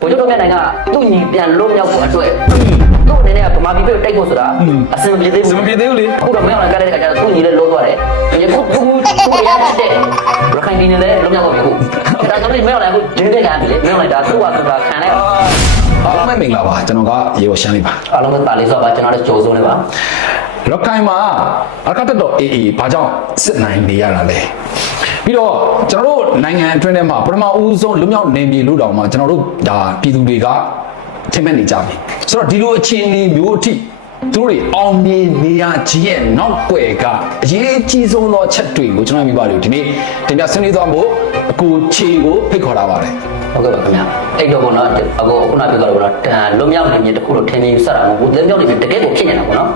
ဘိုးချုပ်မြတ်နိုင်ကသူ့ညီပြန်လွတ်မြောက်ဖို့အတွက်သူ့အနေနဲ့ကဗမာပြည်ကိုတိုက်ဖို့ဆိုတာအဆင်မပြေသေးစဘူးမပြေသေးဘူးလေအခုတော့မင်းအောင်လည်းကတဲ့ခါကျတော့သူ့ညီလည်းလုံးသွားတယ်ဒီခုသူသူရတဲ့ရခိုင်ပြည်နယ်လည်းလုံးမြောက်ပါပြီခုဒါကြောင့်မင်းအောင်လည်းအခုဒင်းတဲ့ကံပြီလေမင်းအောင်လည်းဒါသူ့ဟာသူကခံလိုက်အားလုံးပဲမင်္ဂလာပါကျွန်တော်ကရေဝရှမ်းလေးပါအားလုံးကတာလေးဆိုပါကျွန်တော်လည်းကြိုးစိုးနေပါရခိုင်မှာအကတ်တော်အေးအေးဘာကြောင့်စစ်နိုင်နေရတာလဲ ပြီးတော့ကျွန်တော်တို့နိုင်ငံအတွင်းထဲမှာပထမဦးဆုံးလူမျိုးနေပြည်လို့တောင်မှကျွန်တော်တို့ဒါပြည်သူတွေကထင်မဲ့နေကြပြီဆိုတော့ဒီလိုအခြေအနေမျိုးအထိသူတို့တွေအောင်မြင်နေရခြင်းရဲ့နောက်ွယ်ကအရေးကြီးဆုံးသောအချက်တွေကိုကျွန်တော်မိပါလို့ဒီနေ့တင်ပြဆွေးနွေးသွားဖို့အကူချေကိုဖိတ်ခေါ်လာပါတယ် ဟုတ်ကဲ့ပါခင်ဗျာအဲ့တော့ဘောနော်အခုခုနပြောကြတော့ဘောနော်လွတ်မြောက်နေမြတခုလို့ထင်နေစတာမဟုတ်ဘူးလွတ်မြောက်နေမြတကယ်ကိုဖြစ်နေတာပေါ့နော်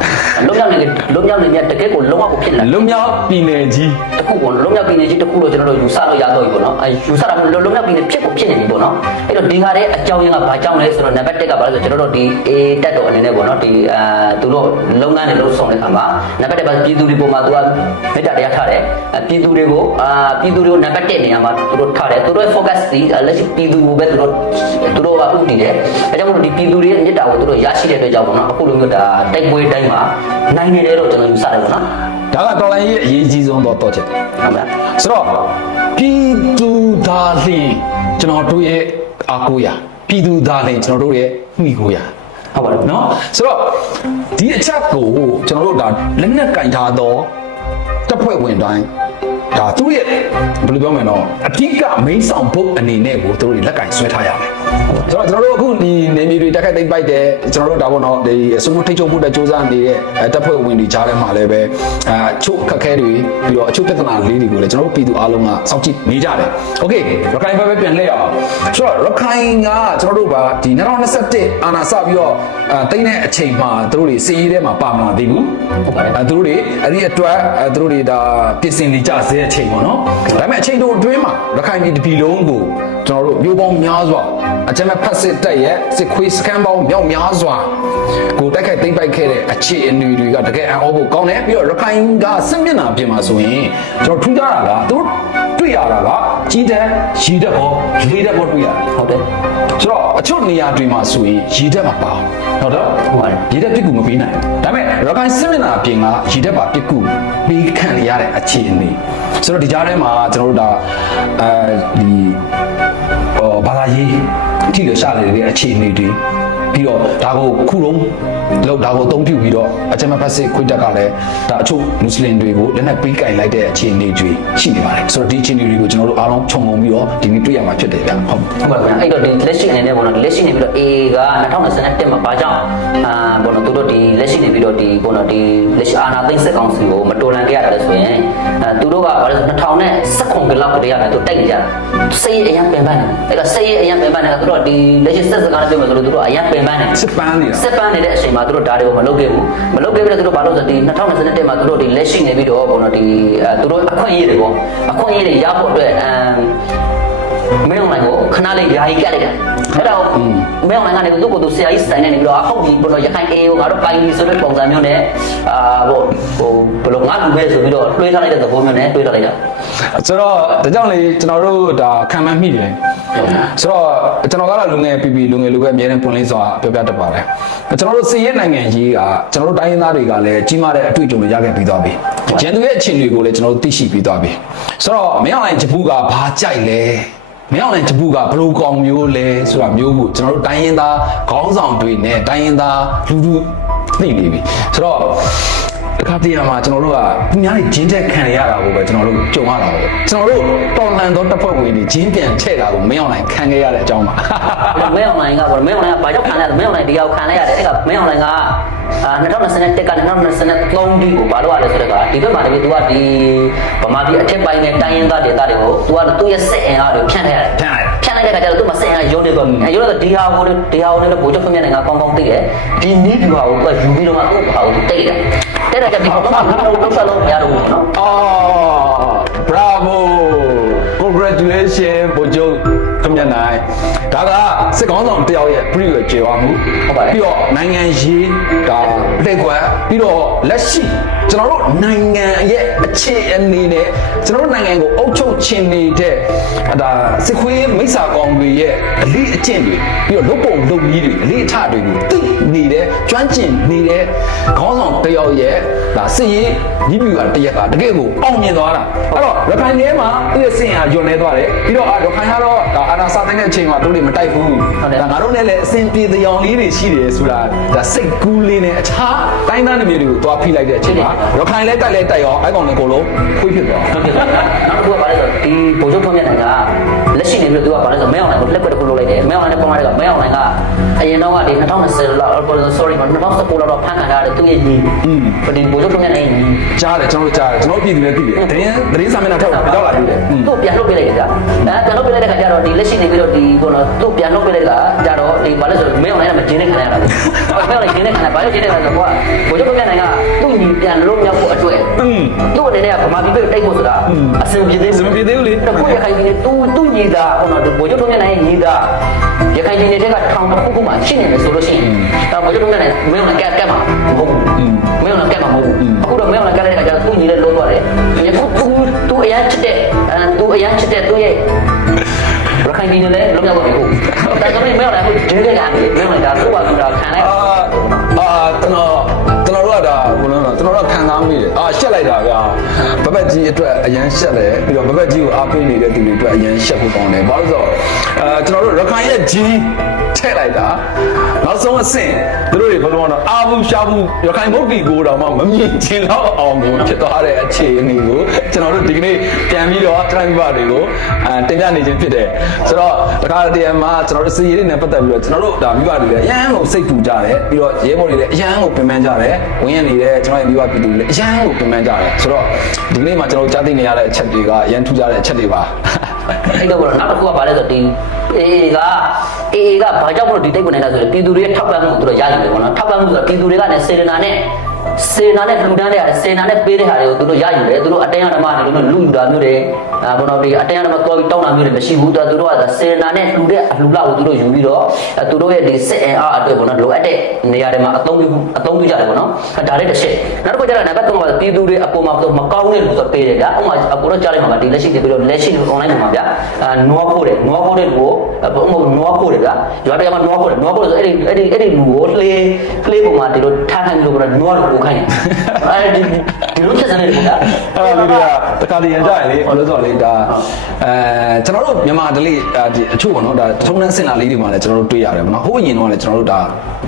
လွတ်မြောက်နေလွတ်မြောက်နေမြတကယ်ကိုလုံးဝကိုဖြစ်နေတာလူမျိုးပြည်နယ်ကြီးတခုပေါ့လွတ်မြောက်ပြည်နေကြီးတခုလို့ကျွန်တော်တို့ယူဆလို့ရတော့ပြီပေါ့နော်အဲယူဆတာလွတ်မြောက်ပြည်နေဖြစ်ကို ဖြစ်နေပြီပေါ့နော်အဲ့တော့ဒီဟာတဲ့အကြောင်းရင်းကဘာကြောင့်လဲဆိုတော့နံပါတ်1ကဘာလဲဆိုတော့ကျွန်တော်တို့ဒီ A တက်တော်အနေနဲ့ပေါ့နော်ဒီအာသူတို့လုပ်ငန်းတွေလုပ်ဆောင်တဲ့ခါမှာနံပါတ်1ကပြည်သူတွေပုံမှာသူကမေတ္တာတရားထားတယ်ပြည်သူတွေကိုအာပြည်သူတွေကိုနံပါတ်1နေရာမှာသူတို့ထားတယ်သူတို့ focus ဒီလက်ရှိပြည်သူကိုပဲသူတို့သူတို့ကဥတည်တယ်အဲကြောင့်မို့ဒီပြည်သူတွေရဲ့မေတ္တာကိုသူတို့ရရှိတဲ့အတွက်ကြောင့်ပေါ့နော်အခုလိုမျိုးဒါတိုက်ပွဲတိုင်းမှာနိုင်နေတယ်လို့ကျွန်တော်ယူဆတယ်ပေါ့နော်ဒါကတော်လိုင်းရဲ့အရေးကြီးဆုံးသောတော့ချက်ဟုတ်လားဆိုတော့ပြည်သူသားလင်း ကျွန်တော်တို့ရဲ့အာကိုရာပြည်သူသားလည်းကျွန်တော်တို့ရဲ့မိကိုရာဟုတ်ပါတယ်နော်ဆိုတော့ဒီအချက်ကိုကျွန်တော်တို့ဒါလက်နက်ကင်ထားတော့တပ်ဖွဲ့ဝင်တိုင်းဒါသူ့ရဲ့ဘယ်လိုပြောမလဲနော်အဓိက main ဆောင်ဘုတ်အနေနဲ့ကိုသူတို့လက်ကင်ဆွဲထားရမယ် ဆိုတော့ကျွန်တော်တို့အခုဒီနေမြေတွေတက်ခိုက်သိမ့်ပိုက်တယ်ကျွန်တော်တို့ဒါပေါ့နော်ဒီအစိုးရထိတ်ချုပ်မှုတဲ့စ조사နေတဲ့အဲတပ်ဖွဲ့ဝင်တွေကြားထဲမှာလည်းပဲအာအချို့ခက်ခဲတွေပြီးတော့အချို့ပြဿနာလေးတွေကိုလည်းကျွန်တော်တို့ပြည်သူအားလုံးကစောင့်ကြည့်နေကြတယ်โอเคရခိုင်ဘက်ပဲပြန်လှည့်ရအောင်ဆိုတော့ရခိုင်ကကျွန်တော်တို့ကဒီ2021အာဏာစပြီးတော့အာတိမ့်တဲ့အချိန်မှာသူတို့တွေစီးရီးထဲမှာပါမလာသေးဘူး ဟုတ်ပါတယ် အဲသူတို့တွေအဲ့ဒီအတွက်အဲသူတို့တွေဒါပြင်ဆင်နေကြစေတဲ့အချိန်ပေါ့နော်ဒါပေမဲ့အချိန်တို့အတွင်းမှာရခိုင်ပြည်တစ်ပြည်လုံးကိုကျွန်တော်တို့မျိုးပေါင်းများစွာ အကြမ်းမဲ့ဖက်စစ်တပ်ရဲ့စစ်ခွေးစကန်ပေါင်းမြောက်များစွာကိုတိုက်ခိုက်သိမ်းပိုက်ခဲ့တဲ့အခြေအနေတွေကတကယ်အံ့ဩဖို့ကောင်းတယ်ပြီးတော့ရခိုင်ကစစ်မျက်နှာပြင်မှာဆိုရင်ကျွန်တော်ထူးခြားတာကသူတို့တွေ့ရတာကကြီးတဲ့ရီတဲ့ဘောလေးတဲ့ဘောတွေ့ရတယ်ဟုတ်တယ်ဆိုတော့အချို့နေရာတွေမှာဆိုရင်ရီတက်မှာပါအောင်ဟုတ်တော့ဟုတ်ပါတယ်ရီတက်ပြစ်ကူမပေးနိုင်ဘူးဒါပေမဲ့ရခိုင်စစ်မျက်နှာအပြင်ကရီတက်ပါပြစ်ကူပေးခံရတဲ့အခြေအနေဆိုတော့ဒီကြားထဲမှာကျွန်တော်တို့ဒါအဲဒီဟောဘာသာရေး အထီးလို့ရှာနေတဲ့အခြေအနေတွေ ပြီးတော့ဒါကိုခုလုံးလောက်ဒါကိုအသုံးပြုပြီးတော့အချမ်းမဖက်စစ်ခွေးတက်ကလည်းဒါအချို့မွတ်စလင်တွေကိုလက်နက်ပေးကင်လိုက်တဲ့အခြေအနေတွေရှိနေပါတယ်ဆိုတော့ဒီအခြေအနေတွေကိုကျွန်တော်တို့အားလုံးခြုံငုံပြီးတော့ဒီနေ့တွေ့ရမှာဖြစ်တယ်ဗျဟုတ်ဟုတ်ပါဘူးအဲ့တော့ဒီလက်ရှိအနေနဲ့ပေါ့နော်လက်ရှိနေပြီးတော့ A က2021မှာဘာကြောင့်အာပေါ့နော်သူတို့ဒီလက်ရှိနေပြီးတော့ဒီပေါ့နော်ဒီလက်ရှိအာနာသိန်းစစ်ကောင်စီကိုမတော်လန်ခဲ့ရတယ်ဆိုရင်အဲသူတို့ကဘာလဲဆို2019ကလောက်ကတည်းကသူတိုက်နေကြတာစိတ်အရင်ပင်ပန်းနေအဲ့တော့စိတ်အရင်ပင်ပန်းနေသူတို့ဒီလက်ရှိစစ်စကားနဲ့ပြောမယ်ဆိုလို့သူတို့အရင်ပင်ပန်းနေစစ်ပန်းနေတာစစ်ပန်းနေတဲ့အချိန်မှာသူတို့ဒါတွေကိုမလုပ်ခဲ့ဘူးမလုပ်ခဲ့ပြီးတော့သူတို့ဘာလို့ဆိုဒီ2021မှာသူတို့ဒီလက်ရှိနေပြီးတော့ပေါ့နော်ဒီအဲသူတို့အခွင့်အရေးတွေပေါ့အခွင့်အရေးတွေရဖို့အတွက်အမ်မင်းအောင်နိုင်ကိုခဏလေးယာယီကတ်လိုက်တာအဲ့တော့မင်းအောင်နိုင်ကနေသူ့ကိုယ်သူဆရာကြီးစတိုင်နေနေပြီးတော့အခုဒီဘလို့ရခိုင်အေကိုငါတို့ပိုင်လီဆိုတဲ့ပုံစံမျိုးနဲ့အာဟိုဟိုဘလို့ငါလူပဲဆိုပြီးတော့တွေးထားလိုက်တဲ့သဘောမျိုးနဲ့တွေးထားလိုက်တာဆိုတော့ဒါကြောင့်လေကျွန်တော်တို့ဒါခံမှန်းမိတယ် ဆိုတော့ကျွန်တော်ကတော့လူငယ်ပြည်ပြည်လူငယ်လူပဲအများနဲ့ပွင့်လင်းစွာပြောပြတတ်ပါတယ်ကျွန်တော်တို့စီးရဲနိုင်ငံကြီးကကျွန်တော်တို့တိုင်းရင်းသားတွေကလည်းကြီးမားတဲ့အတွေ့အကြုံတွေရခဲ့ပြီးသွားပြီရန်သူရဲ့အခြေအနေကိုလည်းကျွန်တော်တို့သိရှိပြီးသွားပြီဆိုတော့မင်းအောင်လိုင်ဂျပူကဘာကြိုက်လဲမင်းအောင်လိုင်ဂျပူကဘယ်လိုကောင်မျိုးလဲဆိုတာမျိုးကိုကျွန်တော်တို့တိုင်းရင်းသားခေါင်းဆောင်တွေနဲ့တိုင်းရင်းသားလူလူသိနေပြီဆိုတော့တ ခါတည်းမှာကျွန်တော်တို့ကသူများတွေဂျင်းတက်ခံရတာကိုပဲကျွန်တော်တို့ကြုံရတာပေါ့ကျွန်တော်တို့တော်လန်သောတပ်ဖွဲ့ဝင်တွေဂျင်းပြန်ထည့်တာကိုမင်းအောင်နိုင်ခံခဲ့ရတဲ့အကြောင်းပါမင်းအောင်လိုင်ကပေါ့မင်းအောင်လိုင်ကဘာကြောင့်ခံရလဲမင်းအောင်လိုင်ဒီရောက်ခံလိုက်ရတယ်အဲ့ကမင်းအောင်လိုင်ကအာ2021ကနေ2023ဒီကိုဘာလို့ရလဲဆိုတော့ဒီဘက်မှာတကယ် तू ကဒီဗမာပြည်အထက်ပိုင်းနဲ့တိုင်းရင်းသားဒေသတွေကို तू ကသူ့ရဲ့စစ်အင်အားတွေဖြန့်ခဲ့ရတယ်ဖြန့်လိုက်ဖြန့်လိုက်တဲ့အခါကျတော့သူ့မှာစစ်အင်အားရုံးနေကုန်ပြီအဲရုံးတော့ဒီဟာကိုဒီဟာကိုလည်းဗိုလ်ချုပ်ဖျက်နိုင်ငံကောင်းကောင်းသိတယ်ဒီနီးဒီဟာကိုသူကယူပြီးတော့မှသူ့ဟာကိုတိတ် တယ်တဲ့တော့ဒီဘာမှမလုပ်လို့ဆက်လို့မရတော့ဘူးနော်အော် bravo congratulation ဘိုလ်ချုပ် ထွန်းမြတ်နိုင်ဒါကစစ်ကောင်းဆောင်တယောက်ရဲ့ပြည့်ရကျေဝမှုဟုတ်ပါတယ်ပြီးတော့နိုင်ငံရေးဒါအတိတ်ကွယ်ပြီးတော့လက်ရှိကျွန်တော်တို့နိုင်ငံရဲ့အခြေအနေနဲ့ကျွန်တော်တို့နိုင်ငံကိုအုပ်ချုပ်ခြင်းနေတဲ့ဒါစစ်ခွေးမိစ္ဆာကောင်တွေရဲ့အလေးအကျင့်တွေပြီးတော့လုပ်ပုံလုပ်နည်းတွေအလေးအထတွေကိုသိနေတဲ့ကျွမ်းကျင်နေတဲ့ခေါင်းဆောင်တယောက်ရဲ့ဒါစစ်ရေးညီပြူကတရက်ကတကယ့်ကိုအောင်မြင်သွားတာအဲ့တော့ရခိုင်ထဲမှာသူ့ရဲ့စင်ဟာညွန်နေသွားတယ်ပြီးတော့အာရခိုင်ကတော့ဒါအာနာစာတိုင်းတဲ့အချိန်မှာသူတို့တွေမတိုက်ဘူးဟုတ်တယ်ဒါငါတို့နဲ့လည်းအစဉ်ပြေတဲ့အောင်လေးတွေရှိတယ်ဆိုတာဒါစိတ်ကူးလေးနဲ့အခြားတိုင်းသားတွေမျိုးတွေကိုသွားဖိလိုက်တဲ့အချိန်မှာရခိုင်လည်းတိုက်လည်းတိုက်ရောအဲ့ကောင်လည်းအကုန်လုံးခွေးဖြစ်သွားဟုတ်ကဲ့နောက်တစ်ခုကဘာလဲဆိုတော့ဒီဗိုလ်ချုပ်ထွန်းမြတ်နိုင်ကလက်ရှိနေပြီးတော့သူကဘာလဲဆိုတော့မဲအောင်နိုင်ကိုလက်ကွက်တစ်ခု လုပ်လိုက်တယ်မဲအောင်နိုင်နဲ့ပုံလိုက်တဲ့ကမဲအောင်နိုင်ကအရင်တော့ကဒီ2020လောက် sorry 2019လောက်တော့ဖန်ခံထားတဲ့သူ့ရဲ့ညီဒီဗိုလ်ချုပ်ထွန်းမြတ်နိုင်ညီကြားတယ်ကျွန်တော်တို့ကြားတယ်ကျွန်တော်တို့ပြည်သူလည်းသိတယ်သတင်းသတင်းစာမျက်နှာထောက်ရောက်လာပြီတယ်သူ့ပြန်လုပ်ပေးလိုက်တယ်ကြာအဲပြန်လုပ်ပေးလိုက်တဲ့ခါကျတော့ဒီလက်ရှိနေပြီးတော့ဒီဘောနော်သူ့ပြန်လုပ်ပေးလိုက်တာကြတော့ဒီဘာလဲဆိုတော့မဲအောင်နိုင်ကမကျင်းနေခံရတာမဲအောင်နိုင်ကျင်းနေခံရဘာလို့ကျင်းနေလဲဆိုတော့ဗိုလ်ချုပ်ထွန်းမြတ်နိုင်ကသူ့ညီပြန်လုပ်မြောက်ဖို့အတွက်อืมသူ့အနေနဲ့ကဗမာပြည်ပြည်တိုက်ဖို့ဆိုတာအဆင်ပြေသေးစမပြေသေးဘူးလေတခုရခိုင်ပြည်နယ်သူသူညီတာဟိုတော့ဗိုလ်ချုပ်ထုံးမြတ်နိုင်ညီတာရခိုင်ပြည်နယ်တွေကထောင်တစ်ခုခုမှရှိနေတယ်ဆိုလို့ရှိရင်ဒါဗိုလ်ချုပ်ထုံးမြတ်နိုင်မင်းကကက်ကက်မှာမဟုတ်ဘူးမင်းကကက်မှာမဟုတ်ဘူးအခုတော့မင်းကကက်တဲ့အခါကျတော့သူညီလေးလုံးသွားတယ်ယခုသူသူအရန်ချစ်တဲ့အဲသူအရန်ချစ်တဲ့သူရဲ့ရခိုင်ပြည်နယ်လည်းလုံးရောက်ပါပြီဟုတ်ဒါဆိုရင်မင်းကလည်းအခုဒဲတဲ့ကနေမင်းကဒါသူ့ဘာသူဒါခံလိုက်အာအာကျွန်တော် ကျွန်တော်တို့ကဒါဘယ်လိုလဲကျွန်တော်တို့ခံစားမိတယ်အာရှက်လိုက်တာဗျာဘဘက်ကြီးအတွက်အရန်ရှက်တယ်ပြီးတော့ဘဘက်ကြီးကိုအားပေးနေတဲ့သူတွေအတွက်အရန်ရှက်ဖို့ကောင်းတယ်ဘာလို့လဲဆိုတော့အဲကျွန်တော်တို့ရခိုင်ရဲ့ကြီး ထည့်လိုက်တာနောက်ဆုံးအဆင့်သူတို့တွေဘယ်လိုလဲအာဘူးရှာဘူးရခိုင်မုတ်တီကိုတော့မှမမြင်ချင်တော့အောင်ကိုဖြစ်သွားတဲ့အခြေအနေကိုကျွန်တော်တို့ဒီကနေ့ပြန်ပြီးတော့တိုင်းပြည်တွေကိုအဲတင်ပြနေခြင်းဖြစ်တယ်ဆိုတော့တခါတည်းမှာကျွန်တော်တို့စီရီတွေနဲ့ပတ်သက်ပြီးတော့ကျွန်တော်တို့ဒါမိဘတွေလည်းအရန်ကိုစိတ်ပူကြတယ်ပြီးတော့ရဲဘော်တွေလည်းအရန်ကိုပြင်ပန်းကြတယ်ဝင်းရနေတဲ့ကျွန်တော်ရဲ့မိဘပြည်သူတွေလည်းအရန်ကိုပြင်ပန်းကြတယ်ဆိုတော့ဒီကနေ့မှာကျွန်တော်တို့ကြားသိနေရတဲ့အချက်တွေကအရန်ထူးကြတဲ့အချက်တွေပါအဲ့တော့ကတော့နောက်တစ်ခုကဘာလဲဆိုတော့ဒီအေအေကအေအေကဘာကြောင့်မလို့ဒီတိတ်ဝင်နေတာဆိုတော့ပြည်သူတွေရဲ့ထောက်ပံ့မှုကိုသူတို့ရယူတယ်ပေါ့နော်ထောက်ပံ့မှုဆိုတော့ပြည်သူတွေကလည်းစေရနာနဲ့ စေနာနဲ့လှူဒန်းတဲ့ဟာစေနာနဲ့ပေးတဲ့ဟာတွေကိုသူတို့ရယူတယ်သူတို့အတင်းအဓမ္မတွေလို့လူယူတာမျိုးတွေအာဘောနော်ဒီအတင်းအဓမ္မတော်ပြီးတောင်းတာမျိုးတွေမရှိဘူးသူကသူတို့ကစေနာနဲ့လှူတဲ့အလှူလောက်ကိုသူတို့ယူပြီးတော့အဲသူတို့ရဲ့ဒီစစ်အင်အားအတွက်ပေါ့နော်လိုအပ်တဲ့နေရာတွေမှာအသုံးပြုအသုံးပြုကြတယ်ပေါ့နော်အဲဒါလေးတစ်ချက်နောက်တစ်ခုကျတော့နံပါတ်3ကပြည်သူတွေအပေါ်မှာမကောင်းတဲ့လူဆိုပေးတယ်ဗျာဥပမာအပေါ်တော့ကြားလိုက်မှာဒီလက်ရှိနေပြီးတော့လက်ရှိ online မှာဗျာအာနွားခိုးတယ်နွားခိုးတဲ့လူကိုဘုံဘုံနွားခိုးတယ်ဗျာရွာတရားမှာနွားခိုးတယ်နွားခိုးလို့ဆိုအဲ့ဒီအဲ့ဒီအဲ့ဒီလူကိုလှေလှေပေါ်မှာဒီလိုထားခိုင်းလို့ပြောနွားကိုခိုင်းတယ်အဲ့ဒီဒီလိုချက်စနေတယ်ဗျာအဲ့ဒါလေးတွေကတခါတည်းရန်ကြရလေဘာလို့ဆိုတော့လေဒါအဲကျွန်တော်တို့မြန်မာဒလိဒီအချို့ပေါ့နော်ဒါထုံးတန်းစင်လာလေးတွေမှာလည်းကျွန်တော်တို့တွေ့ရတယ်ပေါ့နော်ဟိုးရင်တော့လည်းကျွန်တော်တို့ဒါ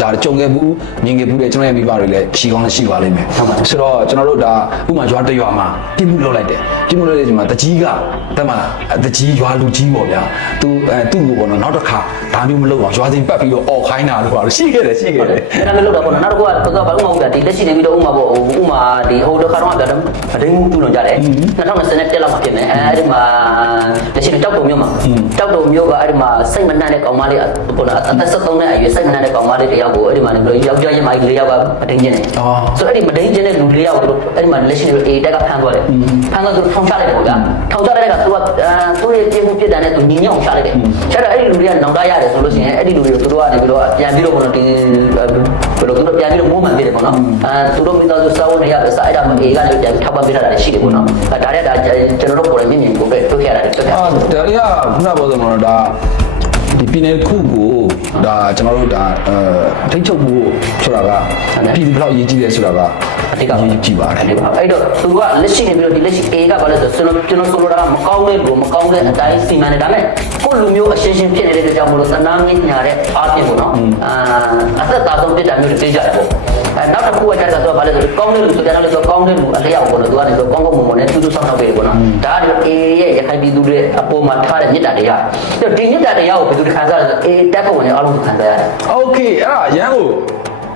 ဒါကြုံခဲ့ဘူးမြင်ခဲ့ဘူးတဲ့ကျွန်တော်ရဲ့မိဘတွေလည်းရှိကောင်းလည်းရှိပါလိမ့်မယ်ဆိုတော့ကျွန်တော်တို့ဒါဥမာရွာတစ်ရွာမှာပြမှုလုပ်လိုက်တယ်ပြမှုလုပ်တဲ့အချိန်မှာတကြီးကတက်မှာတကြီးရွာလူကြီးပေါ့ဗျာသူအဲသူ့ကိုပေါ့နော်နောက်တစ်ခါဒါမျိုးမလုပ်အောင်ရွာစဉ်ပတ်ပြီးတော့អော်ခိုင်းတာလို့ပါလို့ရှိခဲ့တယ်ရှိခဲ့တယ်အဲ့ဒါမျိုးလောက်တာပေါ့နော်နောက်တစ်ခုကတော့ဘာလို့မဟုတ်တာဒီလက်ရှိနေပြီးတော့ဥမာပေါ့ဥမာဒီဟိုတစ်ခါတော့ဗျာဗဒိန်းမှုတူလွန်ကြတယ်2020တက်လောက်မှဖြစ်မယ်အဲ့ဒီမှာလက်ရှိတောက်တုံမျိုးမှာတောက်တုံမျိုးကအဲ့ဒီမှာစိတ်မနှံ့တဲ့ကောင်မလေးပေါ့နော်အသက်73နဲ့အရွယ်စိတ်မနှံ့တဲ့ကောင်မလေးတယောက်ကိုအဲ့ဒီမှာလည်းယောက်ျားရင်မကြီး၄ယောက်ကမဒိန်းကျင်တယ်ဆိုတော့အဲ့ဒီမဒိန်းကျင်တဲ့လူ၄ယောက်ကိုအဲ့ဒီမှာလက်ရှိနေအေးတက်ကဖမ်းသွားတယ်ဖမ်းသွားသူထောင်ချလိုက်တယ်ပေါ့ဗျာထောင်ချလိုက်တဲ့ကသူကသူ့ရဲ့ပြင်းမှုပြစ်ဒဏ်နဲ့သူညီညွတ်အောင်ချလိုက်တယ်ချတော့အဲ့ဒီလူတွေကနောင်တရတယ်ဆိုလို့ရှိရင်အဲ့ဒီလူတွေကိုသူတို့ကနေပြီးတော့ပြန်ပြီးတော့ပေါ့နော်ဒီဘယ်လိုသူတို့ပြန်ပြီးတော့မိုးမှန်ပြတယ်ပေါ့နော်အဲသူတို့မိသားစုစောင်းနေရပဲစားအဲ့ဒါမှအေးကလည်းပြန်ထောက်ပံ့ပေးတာလည်းရှိတယ်ပေါ့နော်အဲဒါလည်းဒါကျွန်တော်တို့ပေါ်နေမြင်ကိုပဲတွေ့ခဲ့ရတယ်တွေ့ခဲ့အာဒါရီကခုနပြောသလိုတော့ဒါဒီပြည်နယ်တစ်ခုကိုဒါကျွန်တော်တို့ဒါအဲထိတ်ချုပ်ဖို့ဆိုတာကပြည်သူဘယ်လောက်အရေးကြီးလဲဆိုတာကအဓိကရေးကြီးပါတယ်အဲ့တော့အဲ့တော့သူကလက်ရှိနေပြီးတော့ဒီလက်ရှိ A ကဘာလဲဆိုကျွန်တော်ကျွန်တော်ဆိုလိုတာကမကောင်းတဲ့လူမကောင်းတဲ့အတိုင်းစီမံနေဒါပေမဲ့ကိုလူမျိုးအရှင်းရှင်းဖြစ်နေတဲ့အတွက်ကြောင့်မလို့သနာမြင့်ညာတဲ့အားဖြင့်ပေါ့နော်အာအသက်သာဆုံးဖြစ်တာမျိုးတွေသိကြတယ်ပေါ့အဲ နောက်တစ်ခုကကျတော့ဘာလဲဆိုကောင်းတဲ့လူဆိုကြတော့ဆိုကောင်းတဲ့လူအလျောက်ပေါ့နော်သူကနေဆိုကောင်းကောင်းမွန်မွန်နဲ့တူတူဆောက်ဆောက်ပေးတယ်ပေါ့နော်ဒါကဒီ A ရဲ့ရခိုင်ပြည်သူတွေအပေါ်မှာထားတဲ့မြစ်တာတရားအဲ့တော့ဒီမြစ်တာတရားကိုဘယ်သူခံစားရလဲဆို A တက်ဖို့ဝင်အားလုံးခံစားရတယ် โอเคအဲ့ဒါရန်ကို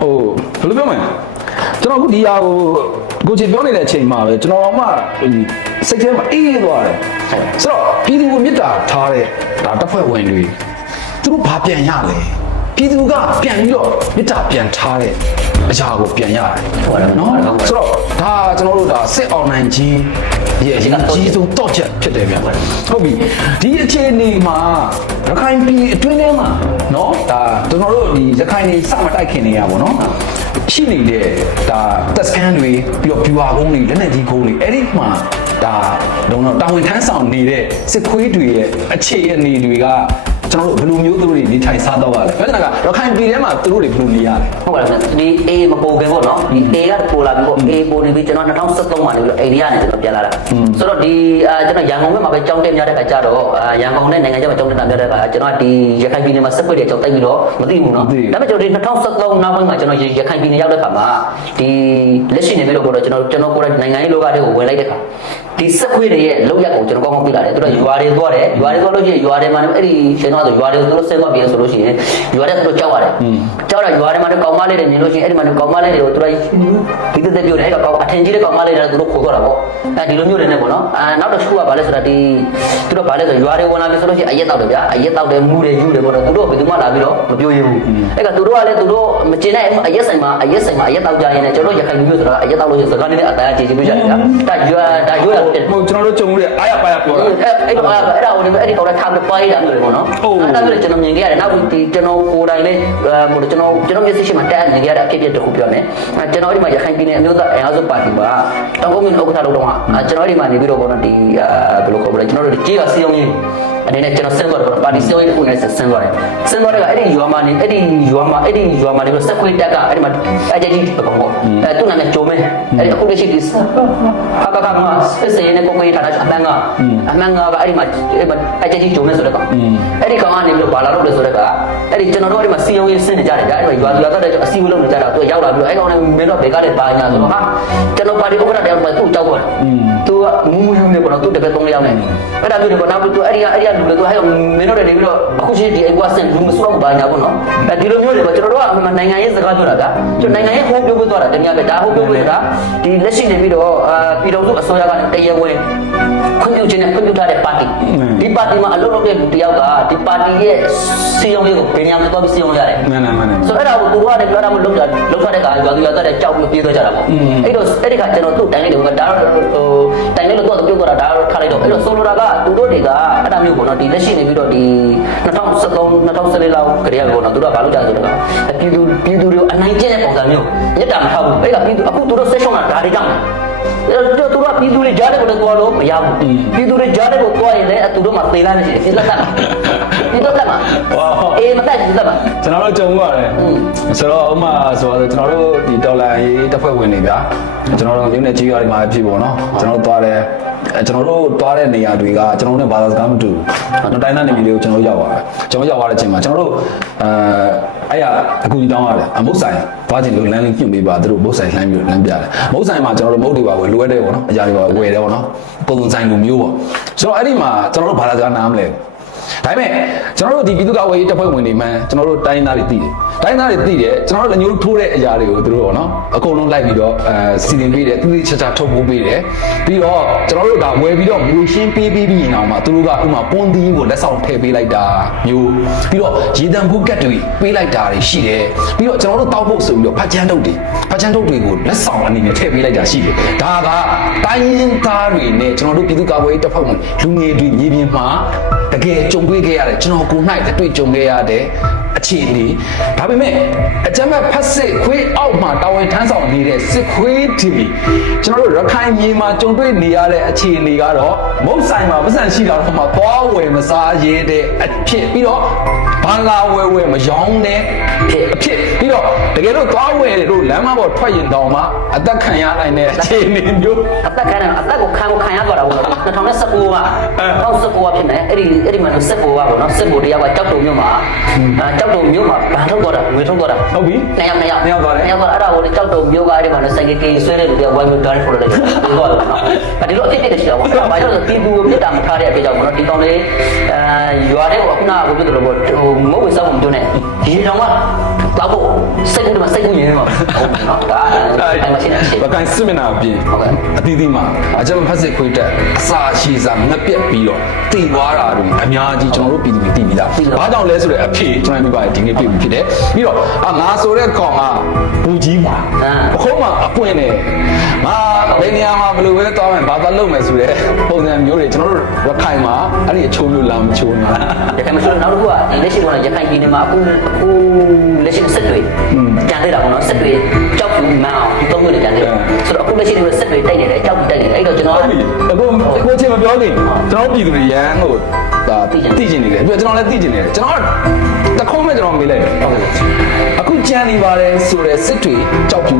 ဟိုဘယ်လိုပြောမလဲကျွန်တော်အခုဒီဟာကိုကိုချေပြောနေတဲ့အချိန်မှာပဲကျွန်တော်မှစိတ်ထဲမှာအေးသွားတယ်ဆိုတော့ပြည်သူကိုမေတ္တာထားတဲ့ဒါတပ်ဖွဲ့ဝင်တွေသူတို့ဘာပြန်ရလဲ ပြည်သူကပြန်ပြီးတော့မေတ္တာပြန်ထားတဲ့အရာကိုပြန်ရတယ်ဟုတ်တယ်နော်ဟုတ်တယ်ဆိုတော့ဒါကျွန်တော်တို့ဒါစစ်အောင်နိုင်ခြင်းရဲ့အကြီးဆုံးတော့ချက်ဖြစ်တယ်ဗျဟုတ်ပြီဒီအခြေအနေမှာရခိုင်ပြည်အတွင်းထဲမှာနော်ဒါကျွန်တော်တို့ဒီရခိုင်နေစမတိုက်ခင်နေရပါတော့ရှိနေတဲ့ဒါတက်စကန်တွေပြီးတော့ဖြူဟာကုန်းတွေလက်နက်ကြီးကုန်းတွေအဲ့ဒီမှာဒါတော့တာဝန်ထမ်းဆောင်နေတဲ့စစ်ခွေးတွေရဲ့အခြေအနေတွေက ကျွန်တော်တို့ဘယ်လိုမျိုးသူတို့တွေနေထိုင်စားတော့ရလဲပြောချင်တာကရခိုင်ပြည်ထဲမှာသူတို့တွေဘယ်လိုနေရလဲဟုတ်ပါလားဒီ A မပိုခင်ပေါ့နော်ဒီ A ကပိုလာပြီပေါ့ A ပိုနေပြီကျွန်တော်2013မှာနေပြီးတော့အိန္ဒိယနဲ့ကျွန်တော်ပြန်လာတာဆိုတော့ဒီအာကျွန်တော်ရန်ကုန်ဘက်မှာပဲကြောင်းတက်များတဲ့ခါကျတော့အာရန်ကုန်နဲ့နိုင်ငံခြားမှာကြောင်းတက်တာများတဲ့ခါကျွန်တော်ဒီရခိုင်ပြည်နယ်မှာစက်ပွေတွေကြောင်းတက်ပြီးတော့မသိဘူးနော်ဒါပေမဲ့ကျွန်တော်ဒီ2013နောက်ပိုင်းမှာကျွန်တော်ရခိုင်ပြည်နယ်ရောက်တဲ့ခါမှာဒီလက်ရှိနေပြီးတော့ပေါ့တော့ကျွန်တော်ကျွန်တော်ကိုယ်တိုင်နိုင်ငံရေးလောကတွေကိုဝင်လိုက်တဲ့ခါ ဒီစက်ခွေးတွေရဲ့လောက်ရက်ကိုကျွန်တော်ကောင်းကောင်းသိလာတယ်သူတို့ရွာတွေသွားတယ်ရွာတွေသွားလို့ရှိရင်ရွာတွေမှာအဲ့ဒီရှင်တော့ရွာတွေကိုသူတို့ဆဲမပြေဆိုလို့ရှိရင်ရွာတွေသူတို့ကြောက်ရတယ်ကြောက်တာရွာတွေမှာတော့ကောင်းမလေးတွေမြင်လို့ရှိရင်အဲ့ဒီမှာတော့ကောင်းမလေးတွေကိုသူတို့ဒီတက်တက်ပြောတယ်အဲ့ကောင်အထင်ကြီးတဲ့ကောင်းမလေးတွေသူတို့ခိုးသွားတာပေါ့အဲဒီလိုမျိုးတွေနဲ့ပေါ့နော်အာနောက်တစ်ခုကဘာလဲဆိုတော့ဒီသူတို့ဘာလဲဆိုရွာတွေဝင်လာပြီဆိုလို့ရှိရင်အရက်တောက်တယ်ဗျာအရက်တောက်တယ်မူတယ်ယူတယ်ပေါ့နော်သူတို့ဘယ်သူမှလာပြီးတော့မပြောရဘူးအဲ့ကသူတို့ကလည်းသူတို့မကျင်တဲ့အရက်ဆိုင်မှာအရက်ဆိုင်မှာအရက်တောက်ကြရင်လည်းကျွန်တော်ရခိုင်လူမျိုးဆိုတော့အရက်တောက်လို့ရှိရင်စကားနည်းနည်းအတန်းကြည့်ကြည့်ပြကြတယ်ဗျာဒါရွာဒါရွာတယ်မဟုတ်ကျွန်တော်တို့ကြုံလို့အားရပါရပြောတာအဲ့အဲ့တော့အဲ့ဒါဟိုဒီအဲ့ဒီကောင်လည်းထားပြီးပွားရတာမျိုးတွေပေါ့နော်ဟုတ်အဲ့ဒါမျိုးတွေကျွန်တော်မြင်ခဲ့ရတယ်နောက်ဒီကျွန်တော်ကိုယ်တိုင်လေးဟိုကျွန်တော်ကျွန်တော်မျက်စိရှိမှတက်မြင်ခဲ့ရတဲ့အဖြစ်အပျက်တစ်ခုပြောမယ်အဲ့ကျွန်တော်ဒီမှာရခိုင်ပြည်နယ်အမျိုးသားအင်အားစုပါတီပါတောင်ကုန်းမြို့ဥက္ကဋ္ဌလို့တော့ဟာကျွန်တော်ဒီမှာနေပြီးတော့ပေါ့နော်ဒီဘယ်လိုခေါ်မလဲကျွန်တော်တို့ကြေးကစီယုံကြီး အနေနဲ့ကျွန်တော်ဆင်းသွားတော့ပါတီစီယုံကြီးတစ်ခုနဲ့ဆင်းသွားတယ်ဆင်းသွားတဲ့ကအဲ့ဒီရွာမှာနေအဲ့ဒီရွာမှာအဲ့ဒီရွာမှာနေပြီးစက်ခွေးတက်ကအဲ့ဒီမှာအကြကြီးပကောင်ပေါ့အဲ့သူ့နာမည်ဂျိုမဲအဲ့ဒီအခုလက်ရှိဒီဟာကကကမှာစစ်စေးနဲ့ကိုကိုကြီးထားတာအမှန်ကအမှန်ကအဲ့ဒီမှာအဲ့မှာအကြကြီးဂျိုမဲဆိုတဲ့ကောင်အဲ့ဒီကောင်ကနေပြီးတော့ဘာလာလို့လဲဆိုတဲ့ကအဲ့ဒီကျွန်တော်တို့အဲ့ဒီမှာစီယုံကြီးဆင်းနေကြတယ်ကြာအဲ့ဒီရွာရွာတော့အစီအဝေးလုပ်နေကြတာသူရောက်လာပြီးတော့အဲ့ကောင်လည်းမင်းတို့ဘယ်ကလည်းဘာညာဆိုတော့ဟာကျွန်တော်ပါတီဥက္ကဋ္ဌတယောက်မှသူ့ကြောက်သွားတယ်သူ ကမူးမူးယူနေပေါ့နော်သူ့တပည့်သုံးယောက်နဲ့အဲ့ဒါမျိုးတွေပေါ့နောက်ပြီးသူအဲ့ဒီအဲ့ဒီလူတွေသူဟဲ့မင်းတို့တွေနေပြီးတော့အခုချင်းဒီအိကွာဆင်လူမစွာဘာညာပေါ့နော်အဲဒီလိုမျိုးတွေပေါ့ကျွန်တော်တို့ကနိုင်ငံရေးစကားပြောတာကကျွန်တော်နိုင်ငံရေးဟိုးပြောပြသွားတာတကယ်ပဲဒါဟိုးပြောပြတာဒီလက်ရှိနေပြီးတော့အာပြည်တော်စုအစိုးရကတရားဝင် ခွင့်ပြုခြင်းနဲ့ခွင့်ပြုထားတဲ့ပါတီဒီပါတီမှာအလုပ်လုပ်တဲ့လူတယောက်ကဒီပါတီရဲ့စီယုံလေးကိုဘယ်နေရာမှာသွားပြီးစီယုံရတယ်မှန်တယ်မှန်တယ်ဆိုတော့အဲ့ဒါကိုသူတို့ကလည်းပြောတာမလုပ်ကြလောက်ထားတဲ့ကရွာသူရွာသားတွေကြောက်ပြီးပြေးသွားကြတာပေါ့အဲ့တော့အဲ့ဒီကကျွန်တော်သူ့တိုင်လေးတွေကဒါတော့ဟိုတိုင်လေးလို့သူကပြောသွားတာဒါတော့ထားလိုက်တော့အဲ့တော့ဆိုလိုတာကသူတို့တွေကအဲ့ဒါမျိုးပေါ့နော်ဒီလက်ရှိနေပြီးတော့ဒီ2013 2014လောက်ကလေးကတော့သူတို့ကဘာလုပ်ကြဆိုတော့ပြည်သူပြည်သူတွေကိုအနိုင်ကျင့်တဲ့ပုံစံမျိုးမြတ်တာမဟုတ်ဘူးအဲ့ကပြည်သူအခုသူတို့ဆက်ရှုံးတာဒါတွေကြောင့် အဲ့တော့သူတို့ကပြည်သူတွေကြားတဲ့ကိုလည်းသွားလို့မရဘူးပြည်သူတွေကြားတဲ့ကိုသွားရင်လည်းသူတို့မှသေလာနေရှိတယ်ဒီလက်ကဒီလက်ကမှာအေးမတက်ဘူးတက်မှာကျွန်တော်တို့ကြုံရတယ်ဆိုတော့ဥမာဆိုတော့ကျွန်တော်တို့ဒီဒေါ်လာရေးတစ်ဖွဲ့ဝင်နေဗျာကျွန်တော်တို့ရုံးနဲ့ကြီးရတွေမှာဖြစ်ပေါ့နော်ကျွန်တော်တို့သွားတယ်အဲကျွန်တော်တို့သွားတဲ့နေရာတွေကကျွန်တော်တို့နဲ့ဘာသာစကားမတူဘူးတိုင်းသားနေပြည်တော်ကိုကျွန်တော်တို့ရောက်သွားတယ်ကျွန်တော်ရောက်သွားတဲ့အချိန်မှာကျွန်တော်တို့အဲအဲ့ရအကူကြီးတောင်းရတယ်အမုတ်ဆိုင် သွားခြင်းလို့လမ်းလေးညှို့ပေးပါသူတို့မုတ်ဆိုင်လှမ်းပြီးလမ်းပြတယ်မုတ်ဆိုင်မှာကျွန်တော်တို့မုတ်တွေပါဝယ်လိုအပ်တယ်ပေါ့နော်အရာတွေပါဝယ်တယ်ပေါ့နော်ပုံစံဆိုင်လူမျိုးပေါ့ဆိုတော့အဲ့ဒီမှာကျွန်တော်တို့ဘာသာစကားနားမလဲဘူး ဒါပေမဲ့ကျွန်တော်တို့ဒီပြည်သူ့ကာကွယ်ရေးတပ်ဖွဲ့ဝင်တွေမှန်ကျွန်တော်တို့တိုင်းသားတွေသိတယ်တိုင်းသားတွေသိတယ်ကျွန်တော်တို့လည်းညှိုးထိုးတဲ့အရာတွေကိုသူတို့ပေါ့နော်အကုန်လုံးလိုက်ပြီးတော့အဲစီစဉ်ပေးတယ်သူတို့ချာချာထုတ်ပိုးပေးတယ်ပြီးတော့ကျွန်တော်တို့ကဝယ်ပြီးတော့ငွေရှင်းပေးပေးပြီးရင်တော့မှသူတို့ကဥမာပွန်သီးကိုလက်ဆောင်ထည့်ပေးလိုက်တာမျိုးပြီးတော့ရေတံဘူးကတ်တွေပေးလိုက်တာတွေရှိတယ်ပြီးတော့ကျွန်တော်တို့တောက်ဖို့ဆိုပြီးတော့ဖတ်ချမ်းထုတ်တွေဖတ်ချမ်းထုတ်တွေကိုလက်ဆောင်အနေနဲ့ထည့်ပေးလိုက်တာရှိတယ်ဒါကတိုင်းရင်းသားတွေနဲ့ကျွန်တော်တို့ပြည်သူ့ကာကွယ်ရေးတပ်ဖွဲ့ဝင်လူငယ်တွေမြေပြင်မှာတကယ်ကြုံတွေ့ခဲ့ရတယ်ကျွန်တော်ကိုယ်၌တတွေ့ကြုံခဲ့ရတဲ့ အခြေအနေဒါပေမဲ့အကြမ်းမဲ့ဖတ်စစ်ခွေးအောက်မှာတာဝန်ထမ်းဆောင်နေတဲ့စစ်ခွေးတီကျွန်တော်တို့ရခိုင်မြေမှာကြုံတွေ့နေရတဲ့အခြေအနေကတော့မုတ်ဆိုင်မှာပတ်စံရှိတာတော့မှသွားဝယ်မစားရဲတဲ့အဖြစ်ပြီးတော့ဘာလာဝယ်ဝယ်မယောင်းတဲ့အဖြစ်ပြီးတော့တကယ်လို့သွားဝယ်လို့လမ်းမပေါ်ထွက်ရင်တောင်မှအသက်ခံရနိုင်တဲ့အခြေအနေမျိုးအသက်ခံရအသက်ကိုခံကိုခံရသွားတာပေါ့နော်2019က2019ကဖြစ်နေအဲ့ဒီအဲ့ဒီမှာစစ်ဘောကပေါ့နော်စစ်ဘောတရားကကြောက်တုံမြို့မှာအဲကြောက်တုံမြို့မှာဗန်ထုတ်သွားတာငွေထုတ်သွားတာဟုတ်ပြီနှစ်ယောက်နှစ်ယောက်နှစ်ယောက်သွားတယ်နှစ်ယောက်သွားအဲ့ဒါကိုကြောက်တုံမြို့ကအဲ့ဒီမှာစိုက်ကကေဆွဲတဲ့လူတွေကဝိုင်းပြီးဒိုင်းဖို့လိုက်တယ်ဒီတော့အဲ့ဒီလိုအဖြစ်ဖြစ်ရှိတော့ဘာလို့လဲဆိုတီဘူကိုမြစ်တာမထားတဲ့အဖြစ်ကြောင့်ပေါ့နော်ဒီကောင်လေးအဲရွာတဲ့ကိုခုနကကိုပြောတယ်လို့ပေါ့ဟိုမဟုတ်ဝေစောက်မပြောနဲ့ဒီတောင်က တောက်ဖို့စိတ်ကူးတော့စိတ်ကူးရင်းမှာဟုတ်ပြီနော်ဒါအဲ့မှာရှင်းတဲ့အချက်ပကန်စစ်မျက်နှာအပြင်ဟုတ်ကဲ့အသီးသီးမှာအကျွန်တော်ဖက်စစ်ခွေးတက်အစာရှိစာငက်ပြက်ပြီးတော့တည်သွားတာတွေအများကြီးကျွန်တော်တို့ပြည်သူတွေသိပြီးသားဘာကြောင့်လဲဆိုတော့အဖြစ်ကျွန်တော်ပြပါတယ်ဒီနေ့ပြည်ဖြစ်တယ်ပြီးတော့အာငါဆိုတဲ့ကောင်ကဘူကြီးပါအခုမှအပွင့်နေငါဘယ်နေရာမှာဘယ်လိုပဲသွားမယ်ဘာသာလုပ်မယ်ဆိုတဲ့ပုံစံမျိုးတွေကျွန်တော်တို့ရခိုင်မှာအဲ့ဒီအချိုးမျိုးလာမချိုးနေတာရခိုင်မှာဆိုတော့နောက်တစ်ခုကဒီလက်ရှိကတော့ရခိုင်ပြည်နယ်မှာအခုအခုလက်ရှိစစ်တွေကြံသေးတာပေါ့နော်စစ်တွေကြောက်ဘူးမှန်းအောင်ဒီသုံးမျိုးတွေကြံသေးတယ်ဆိုတော့အခုလက်ရှိတွေစစ်တွေတိုက်နေတယ်ကြောက်ဘူးတိုက်နေတယ်အဲ့တော့ကျွန်တော်ဟုတ်ပြီအခုကိုချင်းမပြောနေကျွန်တော်ပြည်သူတွေရန်ဟိုဒါသိကျင်နေတယ်ပြီးတော့ကျွန်တော်လည်းသိကျင်နေတယ်ကျွန်တော်တခုံးမဲ့ကျွန်တော်မေးလိုက်တယ်အခုကြံနေပါတယ်ဆိုတဲ့စစ်တွေကြောက်ပြူ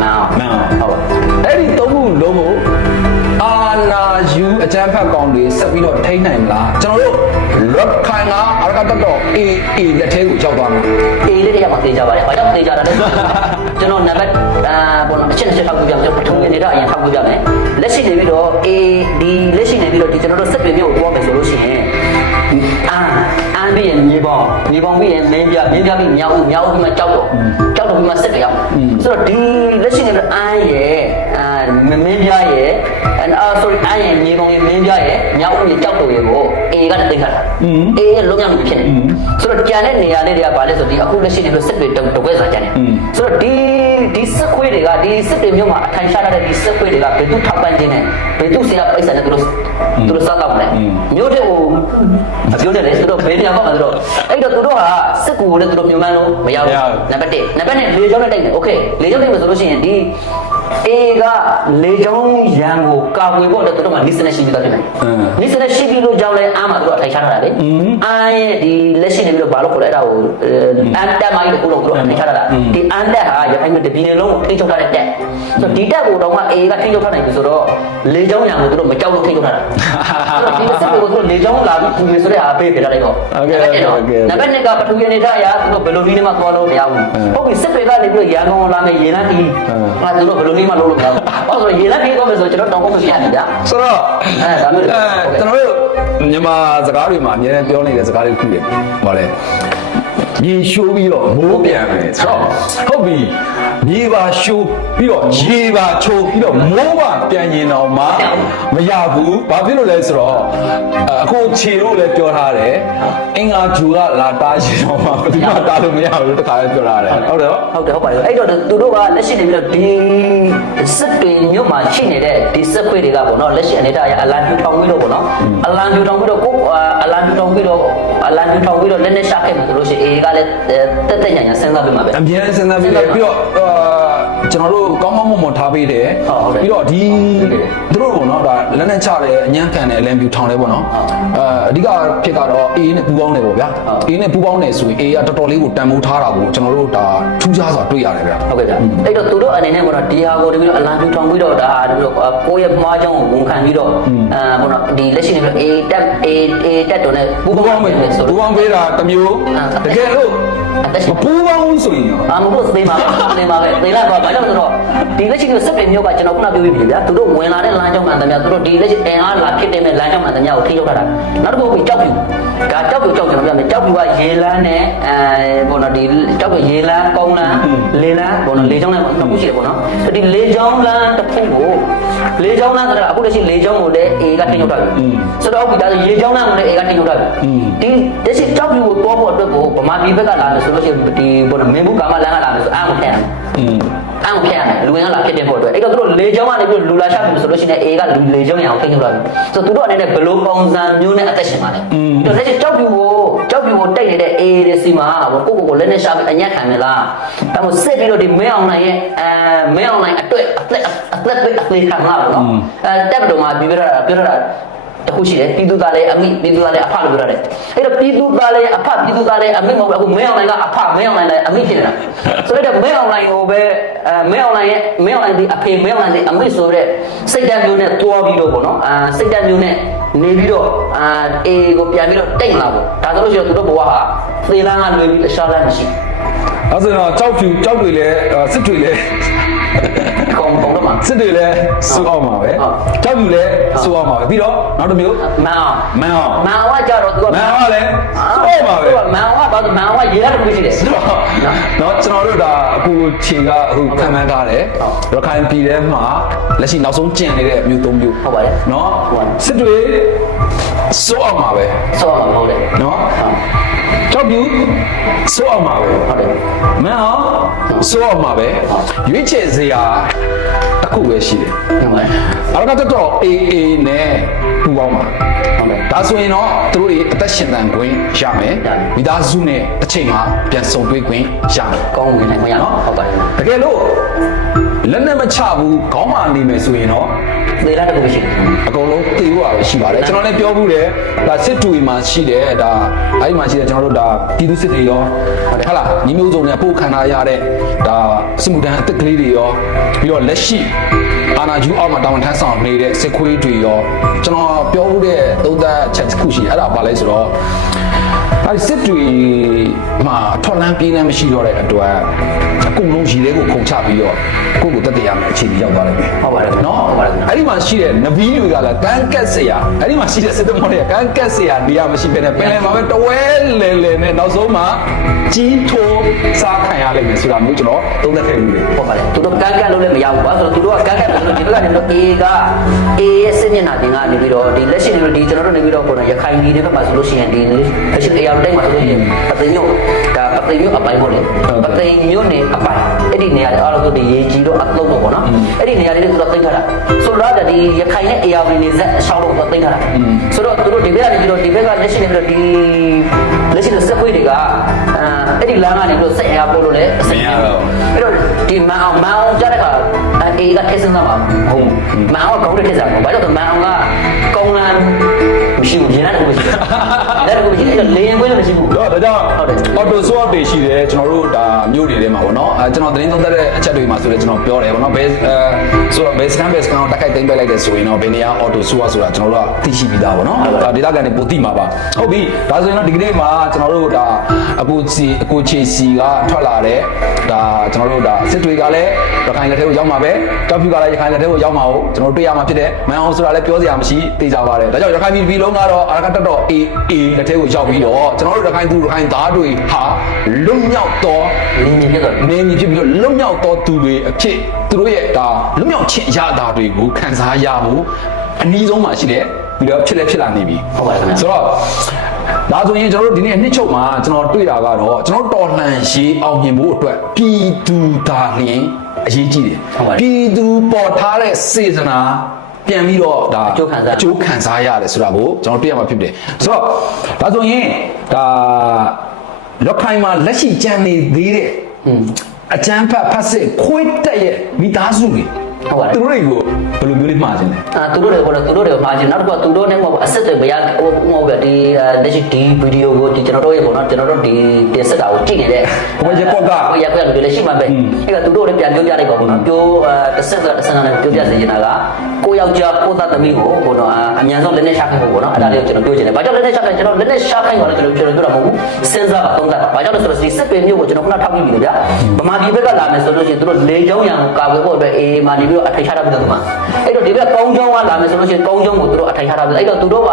မှန်းအောင်မှန်အောင်ဟုတ်ပါအဲ့ဒီသုံးခုလုံးကိုအာနာယူ အကြမ်းဖက်ကောင်တွေဆက်ပြီးတော့ထိန်းနိုင်မလားကျွန်တော်တို့ရက်ခိုင်ကအရကတတော်အေးအေးလက်ထဲကိုကြောက်သွားမှာအေးလေးတွေကမှသိကြပါတယ်ဘာကြောင့်သိကြတာလဲဆိုတော့ကျွန်တော်နံပါတ်အာဘောနော်အချက်တစ်ချက်ထောက်ပြပြမယ်ကျွန်တော်ပထမအနေနဲ့အရင်ထောက်ပြပြမယ်လက်ရှိနေပြီးတော့အေးဒီလက်ရှိနေပြီးတော့ဒီကျွန်တော်တို့စစ်တွေမျိုးကိုသွားမယ်ဆိုလို့ရှိရင်အာအာပြီးရင်မြေပေါင်းမြေပေါင်းပြီးရင်မင်းပြမင်းပြပြီးမြောက်ဦးမြောက်ဦးပြီးမှကြောက်တော့ကြောက်တော့ပြီးမှစစ်တွေရောက်ဆိုတော့ဒီလက်ရှိနေပြီးတော့အာရဲ့အာမင်းပြရဲ့ အာ sorry အာရဲ့မြေပေါင်းရဲ့မင်းပြရဲ့မြောက်ဦးရဲ့ကြောက်တော့ရဲ့ကိုအေးကတည်းကသိခါတာအေးရဲ့လုံးဝမဖြစ်နေဆိုတော့ကြံတဲ့နေရာလေးတွေကဘာလဲဆိုဒီအခုလက်ရှိနေပြီးစစ်တွေတကွဲဆိုတာကြံနေဆိုတော့ဒီဒီစစ်ခွေးတွေကဒီစစ်တွေမျိုးမှာအထိုင်ရှားတဲ့ဒီစစ်ခွေးတွေကဘယ်သူထောက်ပံ့ခြင်းနဲ့ဘယ်သူစီကပိတ်ဆက်နေသူတို့သူတို့စားတော့တယ်မျိုးတဲ့ဟိုအပြောတယ်လေသူတို့ဘယ်နေရာမှာဆိုတော့အဲ့တော့သူတို့ဟာစစ်ကူကိုလည်းသူတို့မြန်မာလို့မရဘူးနံပါတ်1နံပါတ်2လေကြောင်းနဲ့တိုက်တယ်โอเคလေကြောင်းတိုက်မယ်ဆိုလို့ရှိရင်ဒီ အေကလေကြောင်းရန်ကိုကာကွယ်ဖို့အတွက်သူတို့မှာနိစနဲ့ရှိပြီးသားဖြစ်တယ်နိစနဲ့ရှိပြီးလို့ကြောင်းလဲအားမှာသူတို့အထိုင်ချထားတာလေအားရဲ့ဒီလက်ရှိနေပြီးတော့ဘာလို့ခေါ်လဲအဲ့ဒါကိုအန်တက်မိုင်းလို့ကိုလို့သူတို့အထိုင်ချထားတာဒီအန်တက်ဟာရခိုင်ပြည်တပြည်နယ်လုံးကိုထိန်းချုပ်ထားတဲ့တက်ဆိုတော့ဒီတက်ကိုတော့မှအေကထိန်းချုပ်ထားနိုင်ပြီဆိုတော့လေကြောင်းရန်ကိုသူတို့မကြောက်လို့ထိန်းချုပ်ထားတာဒီစစ်ကိုသူတို့လေကြောင်းလာပြီးပူနေဆိုတဲ့အားပေးပြလိုက်တော့နံပါတ်1ကပထဝီအနေထားအရသူတို့ဘယ်လိုနည်းနဲ့မှသွားလို့မရဘူးဟုတ်ပြီစစ်တွေကနေပြီးတော့ရန်ကုန်လာမယ်ရေနန်းပြီးဟာသူတို့ဘယ်လိုနည်းမှလုပ်လို့မရဘူးဟုတ်ဆိုရေနန်းပြီးတော့မယ်ဆိုကျွန်တော်တောင်းဖို့မပြတ်နေကြဆိုတော့အဲဒါမျိုးအဲကျွန်တော်တို့မြန်မာစကားတွေမှာအများနဲ့ပြောနေတဲ့စကားတွေခုတယ်ဟောလဲရေရှိုးပြီးတော့မိုးပြန်မယ်ဆိုတော့ဟုတ်ပြီ မြေပါရှိုးပြီးတော့ရေပါချိုးပြီးတော့မိုးပါပြန်ရင်တော့မှမရဘူးဘာဖြစ်လို့လဲဆိုတော့အခုခြေလို့လည်းပြောထားတယ်အင်္ဂါဂျူကလာတားရှင်တော့မှဘယ်သူမှတားလို့မရဘူးလို့တခါလည်းပြောထားတယ်ဟုတ်တယ်နော်ဟုတ်တယ်ဟုတ်ပါတယ်အဲ့တော့သူတို့ကလက်ရှိနေပြီးတော့ဒီစစ်တွေမြို့မှာရှိနေတဲ့ဒီစစ်ခွေတွေကပေါ့နော်လက်ရှိအနေထားအရအလံပြူထောင်ပြီးတော့ပေါ့နော်အလံပြူထောင်ပြီးတော့ကိုအလံပြူထောင်ပြီးတော့အလံပြူထောင်ပြီးတော့လက်နဲ့ရှာခဲ့မှာဆိုလို့ရှိရင်အေကလည်းတက်တက်ညာညာစဉ်းစားပြမှာပဲအမြဲတမ်းစဉ်းစားပြီးတယ်ပြီးတော့အာကျွန်တော်တို့ကောင်းကောင်းမွန်မွန်ထားပေးတယ် ဟုတ်တယ် ပြီးတော့ဒီသူတို့ပေါ့နော်ဒါလက်နဲ့ချတယ်အញ្ញမ်းခံတယ်အလံပြူထောင်တယ်ပေါ့နော်အာအဓိကဖြစ်ကတော့ A နဲ့ပူပေါင်းတယ်ပေါ့ဗျာ A နဲ့ပူပေါင်းတယ်ဆိုရင် A ကတော်တော်လေးကိုတန်ဖိုးထားတာကိုကျွန်တော်တို့ဒါထူးခြားစွာတွေ့ရတယ်ဗျာ ဟုတ်ကဲ့ဗျအဲ့တော့သူတို့အနေနဲ့ပေါ့နော်ဒီဟာကိုတပြီးတော့အလံပြူထောင်ပြီးတော့ဒါတပြီးတော့ကိုယ့်ရဲ့မှားကြောင်းကိုဝန်ခံပြီးတော့အာပေါ့နော်ဒီလက်ရှိနေပြီးတော့ A တက် A A တက်တော့ ਨੇ ပူပေါင်းပေး ဆို ပူ တော့ ပေါင်းပေးတာတစ်မျိုးတကယ်လို့ အသက်ရှင်မပူပေါင်းဘူးဆိုရင်ရောအာမလို့သိမှာသိမှာပဲသိလာတော့ဘာကြောင့်လဲဆိုတော့ဒီလက်ရှိကစစ်ပင်မျိုးကကျွန်တော်ခုနပြောပြီးပြီဗျာသူတို့ဝင်လာတဲ့လမ်းကြောင်းမှန်တယ်များသူတို့ဒီလက်ရှိအင်အားလာဖြစ်တဲ့မဲ့လမ်းကြောင်းမှန်တယ်များကိုထိရောက်ထားတာနောက်တစ်ခုကကြောက်ပြူဒါကြောက်ပြူကြောက်ကျွန်တော်ပြောမယ်ကြောက်ပြူကရေလန်းနဲ့အဲဘောနော်ဒီကြောက်ပြူရေလန်းကောင်းလန်းလေလန်းဘောနော်လေချောင်းလန်းနှစ်ခုရှိတယ်ဘောနော်ဒီလေချောင်းလန်းတစ်ခုကို လေချောင်းလန်းဆိုတာအခုလက်ရှိလေချောင်းကိုလည်းအေကထိရောက်ထားပြီဆိုတော့အခုဒါဆိုရေချောင်းလန်းကိုလည်းအေကထိရောက်ထားပြီဒီလက်ရှိကြောက်ပြူကိုတော့ဖို့အတွက်ကိုဗမာပြည်ဘက်ကလာမယ်ဆိုလို့ရှိရင်ဒီဘောနော်မင်းဘူးကာမလန်းကလာမယ်ဆိုအားမထည့်ရဘူး อืมအောင်ဖျက်ရတယ်လူဝင်ကလာဖြစ်တဲ့ဖို့အတွက်အဲ့တော့သူတို့လေကြောင်းကနေပြီးလူလာရှာပြီဆိုလို့ရှိရင်အေကလူလေကြောင်းရအောင်ထိန်းချုပ်လာပြီဆိုတော့သူတို့အနေနဲ့ဘယ်လိုပုံစံမျိုးနဲ့အသက်ရှင်ပါလဲတော့လက်ရှိကြောက်ပြူကိုကြောက်ပြူကိုတိုက်နေတဲ့အေတွေစီမှာကိုကိုကိုလက်နဲ့ရှာပြီးအညက်ခံမလားဒါမှစစ်ပြီးတော့ဒီမဲအောင်နိုင်ရဲ့အဲမဲအောင်နိုင်အတွက်အသက်အသက်ပဲအသေးခံလာတော့နော်အဲတက်တော်မှာပြီးပြရတာပြောရတာ တခုရှိတယ်ပြည်သူသားလည်းအမိပြည်သူသားလည်းအဖလို့ပြောရတယ်အဲ့တော့ပြည်သူသားလည်းအဖပြည်သူသားလည်းအမိမဟုတ်ဘူးအခုမဲအောင်နိုင်ကအဖမဲအောင်နိုင်လည်းအမိဖြစ်နေတာဆိုတော့မဲအောင်နိုင်ကိုပဲအဲမဲအောင်နိုင်ရဲ့မဲအောင်နိုင်ဒီအဖေမဲအောင်နိုင်ဒီအမိဆိုတဲ့စိတ်ဓာတ်မျိုးနဲ့တွားပြီးတော့ပေါ့နော်အာစိတ်ဓာတ်မျိုးနဲ့နေပြီးတော့အာအေကိုပြန်ပြီးတော့တိတ်လာပေါ့ဒါဆိုလို့ရှိရင်သူတို့ဘဝဟာသေလန်းကလွယ်ပြီးအရှာလန်းမရှိအဲဆိုတော့ကြောက်ဖြူကြောက်တွေလည်းအာစစ်တွေလည်းကောင်းကောင်းတော့မှာ စစ်တွေလည်းစိုးအောင်ပါပဲဟုတ်ကြောက်ပြူလည်းစိုးအောင်ပါပဲပြီးတော့နောက်တစ်မျိုးမန်အောင်မန်အောင်မန်အောင်ကကြတော့ तू ကမန်အောင်ကလည်းစိုးအောင်ပါပဲသူကမန်အောင်ကဘာလို့မန်အောင်ကရေရတစ်ခုရှိတယ်ဆိုတော့နော်ကျွန်တော်တို့ဒါအခုခြေကအခုခံမှန်းထားတယ်ရခိုင်ပြည်ထဲမှာလက်ရှိနောက်ဆုံးကျင်နေတဲ့အမျိုးသုံးမျိုးဟုတ်ပါတယ်နော်ဟုတ်ပါတယ်စစ်တွေ စိုးအောင်ပါပဲဆောမှာမဟုတ်တယ်နော်ဟုတ်ကြောက်ပြူစိုးအောင်ပါပဲဟုတ်တယ်မန်အောင်စိုးအောင်ပါပဲရွေးချယ်စရာတစ်ခုပဲရှိတယ်ဟုတ်ပါတယ်အရကတတော် AA နဲ့ပူပေါင်းပါဟုတ်တယ်ဒါဆိုရင်တော့သူတို့တွေအသက်ရှင်တန်ခွင့်ရမယ်ရတယ်မိသားစုနဲ့တစ်ချိန်မှာပြန်ဆုံတွေ့ခွင့်ရမယ်ကောင်းဝင်နိုင်မရနော်ဟုတ်ပါတယ်တကယ်လို့လက်နဲ့မချဘူးခေါင်းမာနေမယ်ဆိုရင်တော့ သေလာတစ်ခုရှိတယ်အကုန်လုံးသိဖို့ရရှိပါတယ်ကျွန်တော်လည်းပြောဘူးတယ်ဒါစစ်တူမှာရှိတယ်ဒါအဲ့ဒီမှာရှိတယ်ကျွန်တော်တို့ဒါပြည်သူစစ်တွေရောဟုတ်လားညီမျိုးစုံနဲ့ပို့ခံထားရတဲ့ဒါစစ်မှုထမ်းအသက်ကလေးတွေရောပြီးတော့လက်ရှိအာနာဂျူအောက်မှာတာဝန်ထမ်းဆောင်နေတဲ့စစ်ခွေးတွေရောကျွန်တော်ပြောဘူးတဲ့သုံးသက်ချက်တစ်ခုရှိတယ်အဲ့ဒါဘာလဲဆိုတော့ အဲ့ဒီစစ်တွေမှာထော်လန်းပြေးလန်းမရှိတော့တဲ့အတွက်အကုန်လုံးရည်လေးကိုခုန်ချပြီးတော့ကိုယ့်ကိုတက်တရမယ်အခြေအနေရောက်သွားလိမ့်မယ်ဟုတ်ပါတယ်နော်ဟုတ်ပါတယ်အဲ့ဒီမှာရှိတဲ့နဗီတွေကလည်းကန်းကက်စရာအဲ့ဒီမှာရှိတဲ့စစ်သမောတွေကကန်းကက်စရာနေရာမရှိဘဲနဲ့ပင်လယ်မှာပဲတဝဲလဲလဲနဲ့နောက်ဆုံးမှာကြီးထိုးစားခံရလိမ့်မယ်ဆိုတာမျိုးကျွန်တော်သုံးသပ်ခဲ့ပြီးတယ်ဟုတ်ပါတယ်သူတို့ကန်းကန်းလို့လည်းမရဘူးပါဆိုတော့သူတို့ကကန်းကန်းလို့ဒီဘက်ကနေတော့ A က A ရဲ့စစ်မျက်နှာတင်ကနေပြီးတော့ဒီလက်ရှိနေလို့ဒီကျွန်တော်တို့နေပြီးတော့ကိုယ်ရခိုင်ပြည်နယ်ဘက်မှာဆိုလို့ရှိရင်ဒီလက်ရှိအရာတိုင်းမှာဆိုလို့ရှိရင်ပသိမ်မြို့ဒါပသိမ်မြို့အပိုင်းပေါ့လေပသိမ်မြို့နေအပိုင်းအဲ့ဒီနေရာတွေအားလုံးဒီရေကြီးတော့အသုံးတော့ပေါ့နော်အဲ့ဒီနေရာလေးတွေသူတို့သိမ်းထားတာဆိုတော့ဒီရခိုင်နဲ့အရာဝင်နေဆက်အရှောင်းလို့သူသိမ်းထားတာဆိုတော့သူတို့ဒီဘက်ကနေပြီးတော့ဒီဘက်ကလက်ရှိနေပြီးတော့ဒီလက်ရှိတဲ့စက်ခွေးတွေကအာအဲ့ဒီလမ်းကနေပြီးတော့ဆက်အရာပို့လို့လည်းအဆင်ပြေအဲ့တော့ဒီမန်အောင်မန်အောင်ကြားတဲ့ခါအေးကထက်စင်းသားပါဟုတ်မန်အောင်ကောင်းတဲ့ထက်စင်းပါဘာလို့လဲမန်အောင်ကကောင်းလမ်းမရှိဘူးရင်းနဲ့မရှိဘူး လက်ကူမရှိတယ်လေရင်ခွေးလည်းမရှိဘူး တော့ဒါကြောင့်ဟုတ်တယ်အော်တိုဆွတ်တွေရှိတယ်ကျွန်တော်တို့ဒါမြို့တွေထဲမှာပေါ့နော်အဲကျွန်တော်သတင်းသုံးသပ်တဲ့အချက်တွေမှာဆိုလည်းကျွန်တော်ပြောတယ်ပေါ့နော်ဘယ်အဲဆိုတော့ base camp base camp တက်ခိုက်သိမ်းပေးလိုက်တယ်ဆိုရင်တော့ဘယ်နေရာအော်တိုဆွတ်ဆိုတာကျွန်တော်တို့ကသိရှိပြီးသားပေါ့နော်ဒါဒေတာကန်တွေပိုသိမှာပါဟုတ်ပြီဒါဆိုရင်တော့ဒီကနေ့မှာကျွန်တော်တို့ဒါအခုစီအခုချေစီကထွက်လာတဲ့ဒါကျွန်တော်တို့ဒါစစ်တွေကလည်းရခိုင်လက်ထဲကိုရောက်မှာပဲတောက်ဖြူကလည်းရခိုင်လက်ထဲကိုရောက်မှာကိုကျွန်တော်တို့တွေ့ရမှာဖြစ်တယ်မန်အောင်ဆိုတာလည်းပြောစရာမရှိသိကြပါတယ်ဒါကြောင့်ရခိုင်ပြည်ပြည်လုံးကတော့အရကတက်တော့ AA လက်ထဲကိုရောက်ပြီးတော့ကျွန်တော်တို့ရခိုင်သူရခိုင်သားတွေဟာလွတ်မြောက်တော့လင်းမြင်ဖြစ်တော့နေကြီးဖြစ်ပြီးတော့လွတ်မြောက်တော့သူတွေအဖြစ်သူတို့ရဲ့ဒါလွတ်မြောက်ခြင်းရတာတွေကိုခံစားရဖို့အနည်းဆုံးမှရှိတယ်ပြီးတော့ဖြစ်လဲဖြစ်လာနေပြီဟုတ်ပါတယ်ခင်ဗျာဆိုတော့ဒါဆိုရင်ကျွန်တော်တို့ဒီနေ့နှစ်ချုပ်မှာကျွန်တော်တွေ့တာကတော့ကျွန်တော်တော်လှန်ရေးအောင်မြင်ဖို့အတွက်ပြည်သူသားလျင်အရေးကြီးတယ်ဟုတ်ပါတယ်ပြည်သူပေါ်ထားတဲ့စေတနာ ပြန်ပြီးတော့ဒါအကျိုးခံစားအကျိုးခံစားရတယ်ဆိုတာကိုကျွန်တော်တွေ့ရမှာဖြစ်တယ်ဆိုတော့ဒါဆိုရင်ဒါလောက်ခိုင်မှာလက်ရှိကြံနေသေးတဲ့อืมအကျန်းဖတ်ဖတ်စစ်ခွေးတက်ရဲ့မိသားစုတွေ ဟုတ်ပါတယ်သူတို့တွေကိုဘယ်လိုမျိုးလေးမှားခြင်းလဲအာသူတို့တွေကတော့သူတို့တွေမှာကျင်နောက်တစ်ခုကသူတို့နဲ့မဟုတ်ဘူးအဆက်တွေမရဟိုမဟုတ်ဘူးဒီလက်ရှိဒီဗီဒီယိုကိုဒီကျွန်တော်တို့ရဲ့ပေါ့နော်ကျွန်တော်တို့ဒီတင်ဆက်တာကိုကြည့်နေတဲ့ဟိုရက်ကွက်ကဟိုရက်ကွက်လူတွေလည်းရှိမှပဲအဲ့ကသူတို့လည်းပြန်ပြောပြလိုက်ပါဘောနော်ပြောတစ်ဆက်တစ်ဆက်နဲ့ပြောပြစေချင်တာကကိုယောက်ျားကိုသားသမီးကိုဘောနော်အမြန်ဆုံးလက်နဲ့ရှာခိုင်းဖို့ဘောနော်အဲ့ဒါလေးကိုကျွန်တော်ပြောချင်တယ်ဘာကြောင့်လက်နဲ့ရှာခိုင်းကျွန်တော်လက်နဲ့ရှာခိုင်းပါလဲကျွန်တော်ကျွန်တော်ပြောတာမဟုတ်ဘူးစဉ်းစားပါသုံးသပ်ပါဘာကြောင့်လဲဆိုတော့ဒီစစ်တွေမျိုးကိုကျွန်တော်ခုနထောက်ပြပြီဗျာဗမာပြည်ဘက်ကလာမယ်ဆိုလို့ရှိရင်သူတို့လေကြောင်းရံကိုကာကွယ်ဖို့အတွက်အေးမာနေပြီးတော့အထိုင်ချထားပြီးတော့ဒီမှာအဲ့တော့ဒီဘက်ကောင်းကြောင်းကလာမယ်ဆိုလို့ရှိရင်ကောင်းကြောင်းကိုသူတို့အထိုင်ချထားပြီးအဲ့တော့သူတို့က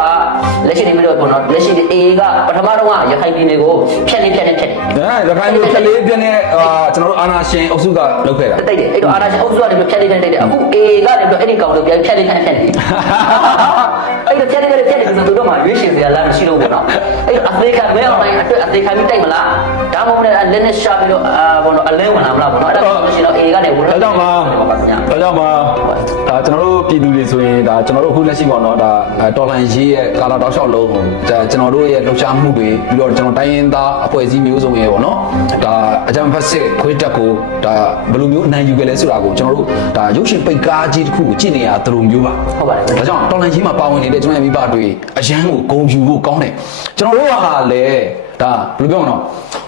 လက်ရှိနေပြီးတော့ဘောနော်လက်ရှိအေးကပထမတော့ကရခိုင်ပြည်နယ်ကိုဖျက်နေဖျက်နေဖျက်နေဒါရခိုင်မျိုးဖြက်လေးပြည့်နဲ့အာကျွန်တော်တို့အာနာရှင်အုပ်စုကလုပ်ခဲ့တာတိတ်တယ်အဲ့တော့အာနာရှင်အုပ်စုကနေပြီးဖြတ်လေးဖြတ်တိတ်တယ်အခု A ကနေပြီးတော့အဲ့ဒီကောင်တွေပြန်ဖြတ်လေးဖြတ်ဖြတ်နေအဲ့တော့ဖြတ်လေးဖြတ်ဖြတ်နေဆိုသူတို့မှရွေးရှင်စရာလားမရှိလို့ပေါ့နော်အဲ့တော့အသေးခံမဲအောင်တိုင်းအတွက်အသေးခံပြီးတိုက်မလားဒါမှမဟုတ်လည်းလက်နဲ့ရှာပြီးတော့အာဘောနော်အလဲဝင်လာမလားပေါ့နော်အဲ့ဒါဆိုလို့ရှိရင်တော့ A ကနေဝင်ဒါကြောင့်ပါဒါကြောင့်ပါဒါကျွန်တော်တို့ပြည်သူတွေဆိုရင်ဒါကျွန်တော်တို့အခုလက်ရှိပေါ့နော်ဒါတော်လန်ရေးရဲ့ကာလာတောက်လျှောက်လုံးကိုဒါကျွန်တော်တို့ရဲ့လှုပ်ရှားမှုတွေပြီးတော့ကျွန်တော်တိုင်းရင်းသားအဖွဲ့အစည်းမျိုးစုံရဲ့ပေါ့နော်ဒါအကြံဖတ်စစ်ခွေးတက်ကိုဒါဘယ်လိုမျိုးအနိုင်ယူခဲ့လဲဆိုတာကိုကျွန်တော်တို့ဒါရုပ်ရှင်ပိတ်ကားကြီးတစ်ခုကိုကြည့်နေရသလိုမျိုးပါဟုတ်ပါတယ်ဒါကြောင့်တော်လန်ကြီးမှာပါဝင်နေတဲ့ကျွန်တော်ရဲ့မိဘတွေအရန်ကိုဂုံယူဖို့ကောင်းတယ်ကျွန်တော်တို့ဟာလေဒါဘယ်လိုပြောမလဲ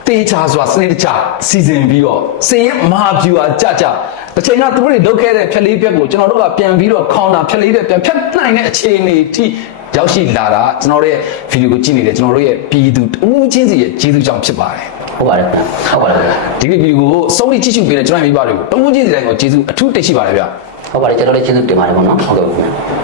တေးချစွာစနစ်တကျစီစဉ်ပြီးတော့စင်ရမဟာဗျူဟာကြကြတစ်ချိန်ကသူတို့တွေလုပ်ခဲ့တဲ့ဖြက်လေးပြက်ကိုကျွန်တော်တို့ကပြန်ပြီးတော့ခေါင်းတာဖြက်လေးပြက်ပြန်ဖြတ်နိုင်တဲ့အခြေအနေထိရောက်ရှိလာတာကျွန်တော်တို့ရဲ့ဗီဒီယိုကိုကြည့်နေတဲ့ကျွန်တော်တို့ရဲ့ပြည်သူအဦးချင်းစီရဲ့ကျေးဇူးကြောင့်ဖြစ်ပါတယ်ဟုတ်ပါတယ်ဟုတ်ပါတယ်ဒီဗီဒီယိုကိုစုံလင်ကြည့်ရှုပေးတဲ့ကျွန်တော်ရဲ့မိဘတွေကိုတဦးချင်းစီတိုင်းကိုကျေးဇူးအထူးတင်ရှိပါတယ်ဗျဟုတ်ပါတယ်ကျွန်တော်လည်းကျေးဇူးတင်ပါတယ်ပေါ့နော်ဟုတ်ကဲ့ပါခင်ဗျာ